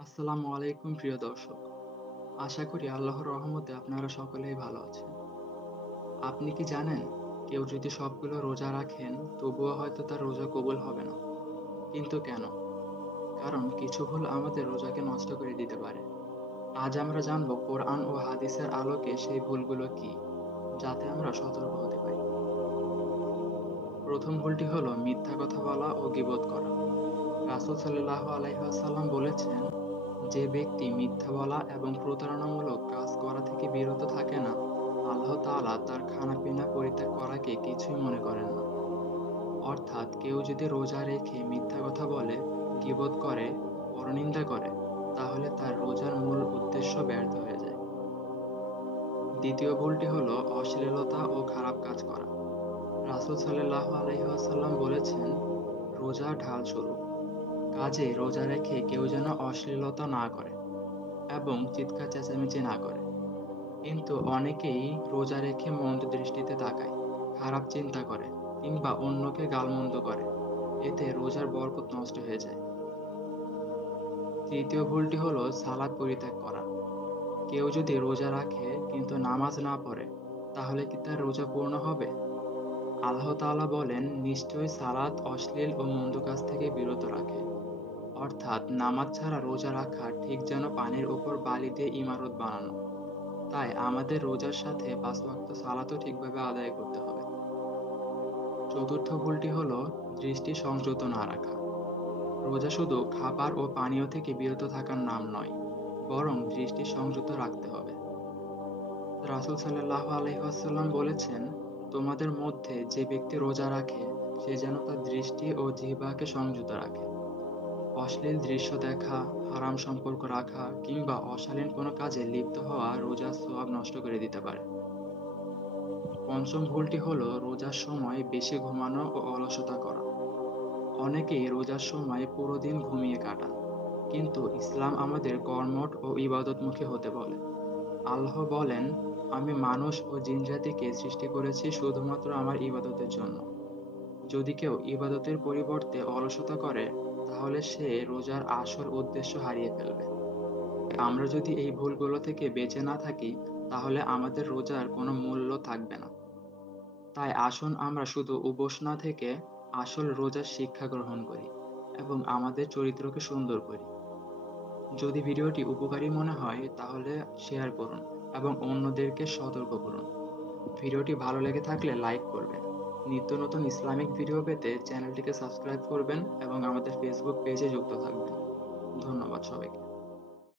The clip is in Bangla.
আসসালামু আলাইকুম, প্রিয় দর্শক। আশা করি আল্লাহর রহমতে আপনারা সকলেই ভালো আছেন। আপনি কি জানেন, কেউ যদি সবগুলো রোজা রাখেন, তবুও হয়তো তার রোজা কবুল হবে না। কিন্তু কেন? কারণ কিছু ভুল আমাদের রোজাকে নষ্ট করে দিতে পারে। আজ আমরা জানব কোরআন ও হাদিসের আলোকে সেই ভুলগুলো কি, যাতে আমরা সতর্ক হতে পারি। প্রথম ভুলটি হলো মিথ্যা কথা বলা ও গীবত করা। রাসূল সাল্লাল্লাহু আলাইহি ওয়াসাল্লাম বলেছেন যে ব্যক্তি মিথ্যা বলা এবং প্রতারণামূলক কাজ করা থেকে বিরত থাকে না, আল্লাহ তাআলা তার খানাপিনা পরিত্যাগ করাকে কিছুই মনে করেন না। অর্থাৎ কেউ যদি রোজা রেখে মিথ্যা কথা বলে, গীবত করে, পরনিন্দা করে, তাহলে তার রোজার মূল উদ্দেশ্য ব্যর্থ হয়ে যায়। দ্বিতীয় ভুলটি হলো অশ্লীলতা ও খারাপ কাজ করা। রাসূল সাল্লাল্লাহু আলাইহি ওয়াসাল্লাম বলেছেন, রোজা ঢাল স্বরূপ। কাজে রোজা রেখে কেউ যেন অশ্লীলতা না করে এবং চিৎকার চেঁচামেচি না করে। কিন্তু অনেকেই রোজা রেখে মন্দ দৃষ্টিতে তাকায়, খারাপ চিন্তা করে কিংবা অন্যকে গালমন্দ করে। এতে রোজার বরকত নষ্ট হয়ে যায়। তৃতীয় ভুলটি হলো সালাদ পরিত্যাগ করা। কেউ যদি রোজা রাখে কিন্তু নামাজ না পড়ে, তাহলে কি তার রোজা পূর্ণ হবে? আল্লাহ তাআলা বলেন, নিশ্চয়ই সালাত অশ্লীল ও মন্দ কাজ থেকে বিরত রাখে। অর্থাৎ নামাজ ছাড়া রোজা রাখা ঠিক যেন পানির উপর বালি দিয়ে ইমারত বানানো। তাই আমাদের রোজার সাথে পাঁচ ওয়াক্ত সালাতও ঠিকভাবে আদায় করতে হবে। চতুর্থ ভুলটি হলো দৃষ্টি সংযত না রাখা। রোজা শুধু খাবার ও পানীয় থেকে বিরত থাকার নাম নয়, বরং দৃষ্টি সংযত রাখতে হবে। রাসুল সাল্লাল্লাহু আলাইহি ওয়াসাল্লাম বলেছেন, তোমাদের মধ্যে যে ব্যক্তি রোজা রাখে, সে যেন তার দৃষ্টি ও জিহ্বাকে সংযত রাখে। অশ্লীল দৃশ্য দেখা, হারাম সম্পর্ক রাখা কিংবা অশালীন কোনো কাজে লিপ্ত হওয়া রোজার সোয়াব নষ্ট করে দিতে পারে। পঞ্চম ভুলটি হলো রোজার সময় বেশি ঘুমানো ও অলসতা করা। অনেকেই রোজার সময় পুরো দিন ঘুমিয়ে কাটান, কিন্তু ইসলাম আমাদের কর্মঠ ও ইবাদতমুখী হতে বলে। আল্লাহ বলেন, আমি মানুষ ও জিনজাতিকে সৃষ্টি করেছি শুধুমাত্র আমার ইবাদতের জন্য। যদি কেউ ইবাদতের পরিবর্তে অলসতা করে তাহলে সে রোজার আসল উদ্দেশ্য হারিয়ে ফেলবে। আমরা যদি এই ভুলগুলো থেকে বেঁচে না থাকি, তাহলে আমাদের রোজার কোনো মূল্য থাকবে না। তাই আসুন আমরা শুধু উপোস না থেকে আসল রোজার শিক্ষা গ্রহণ করি এবং আমাদের চরিত্রকে সুন্দর করি। যদি ভিডিওটি উপকারী মনে হয়, তাহলে শেয়ার করুন এবং অন্যদেরকে সতর্ক করুন। ভিডিওটি ভালো লেগে থাকলে লাইক করবেন। নিত্য নতুন ইসলামিক ভিডিও পেতে চ্যানেলটিকে সাবস্ক্রাইব করবেন এবং আমাদের ফেসবুক পেজে যুক্ত থাকবেন। ধন্যবাদ সবাইকে।